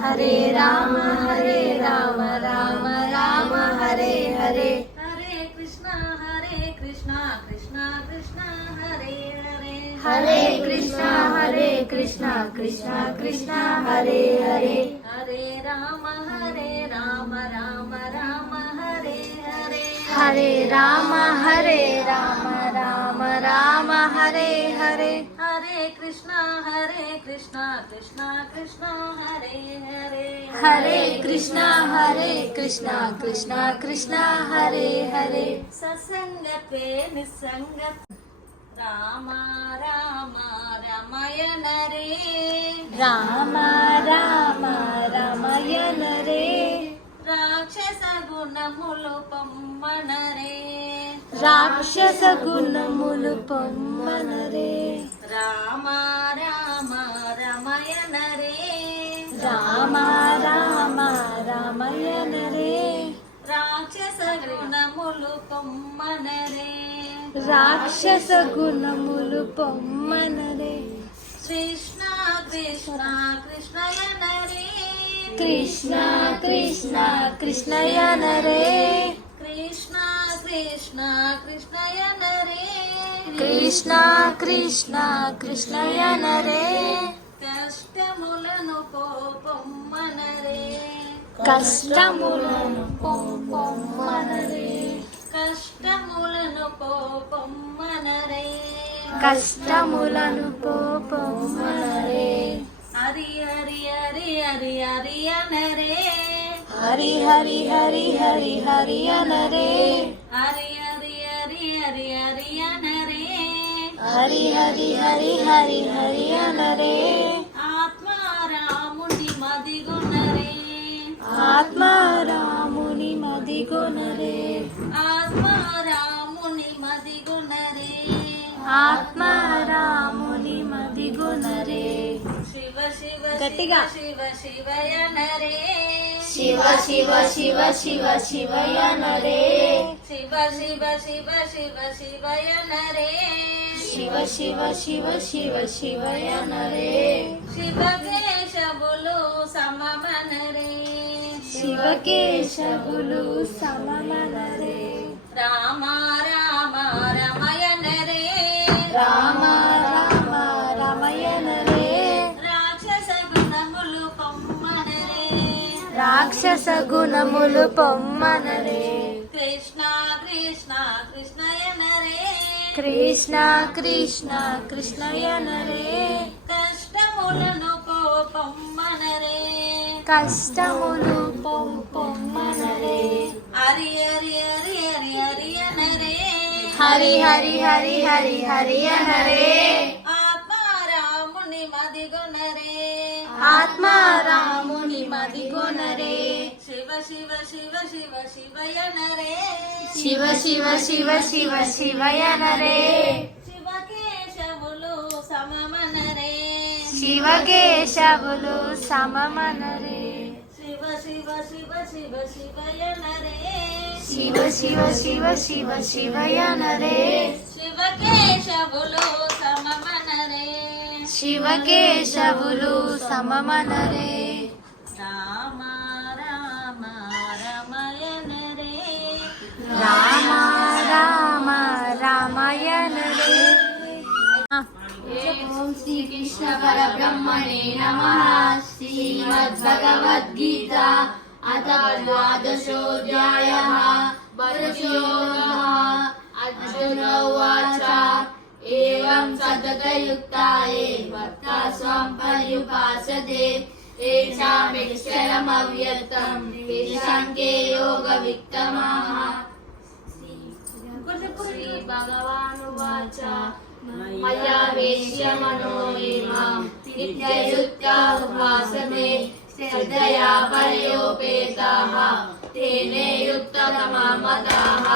हरे राम राम राम हरे हरे। हरे कृष्णा कृष्णा कृष्णा हरे हरे। हरे कृष्णा कृष्णा कृष्णा हरे हरे। हरे राम राम राम हरे हरे। हरे राम राम हरे हरे। हरे कृष्णा कृष्णा कृष्णा हरे हरे। हरे कृष्णा कृष्णा हरे हरे। सत्संग पे निसंग राम राम रमयन रे। राम राम रमयन रे। రాక్షస గుణములు పొమ్మనరే। రాక్షస గుణములు పొమ్మనరే। రామ రామ రమయన రే। రామ రామ రమయన రే। రాక్షస గుణములు పొమ్మనరే। రాక్షస గుణములు పొమ్మనరే। కృష్ణ కృష్ణ కృష్ణయన రే। కృష్ణ కృష్ణ కృష్ణయన రే। కృష్ణ కృష్ణ కృష్ణయన రే। కృష్ణ కృష్ణ కృష్ణయన రే। కష్టములను పొమ్మనరే। కష్టములను పొమ్మనరే। కష్టములను పొమ్మనరే। కష్టములను పొమ్మనరే। హరి హరి హరి హరి హరి అనరే। హరి హరి హరి హరి హరి అనరే। హరి హరి హరి హరి హరి అనరే। హరి హరి హరి హరి హరి అనరే। ఆత్మారాముని మదిగొనరే। ఆత్మారాముని మదిగొనరే। ఆత్మారాముని మదిగొనరే। ఆత్మారాముని మదిగొనరే। శివ శివ గట్టిగా. శివ శివయనరే। శివ శివ శివ శివ శివయనరే। శివ శివ శివ శివ శివయనరే। శివ శివ శివ శివ శివయనరే। శివకేశవులు సమమనరే। శివకేశవులు సమమనరే। రామ రామ రమయనరే। రామ రామ రమయనరే। రాక్షస గుణములు పొమ్మనరే। రాక్షస గుణములు పొమ్మనరే। కృష్ణ కృష్ణ కృష్ణయనరే। కృష్ణ కృష్ణ కృష్ణయనరే। కష్టములను పొమ్మనరే। కష్టములు పొమ్మనరే। హరి హరి హరి హరి హరి అనరే। హరి హరి హరి హరి హరి అనరే। ఆత్మారాముని మదిగొనరే। ఆత్మారాముని మదిగొనరే। శివ శివ శివ శివ శివయనరే। శివ శివ శివ శివ శివయనరే। శివకేశవులు సమమనరే। శివకేశవులు సమమనరే। శివ శివ శివ శివ శివయనరే। శివ శివ శివ శివ శివయనరే। శివకేశవులు సమమనరే। శివకేశవులు సమమనరే। రామ రామ రమయనరే। రామ రామ రామయనరే। ఓం శ్రీ కృష్ణ పరబ్రహ్మణే నమః। శ్రీమద్భగవద్గీత అథ ద్వాదశోऽధ్యాయः। అర్జున ఉవాచ ఏవం సతతయుక్తాయే భక్తా స్వాం పర్యుపాసతే తేషామక్షరమవ్యక్తం తేషాం కే యోగవిత్తమః। శ్రీ భగవానువాచ మయా వేశ్య మనో ఇమాం నిత్యయుక్తా ఉపాసతే శ్రద్ధయా పర్యోపేతాః తేనే యుక్తతమా మతాః।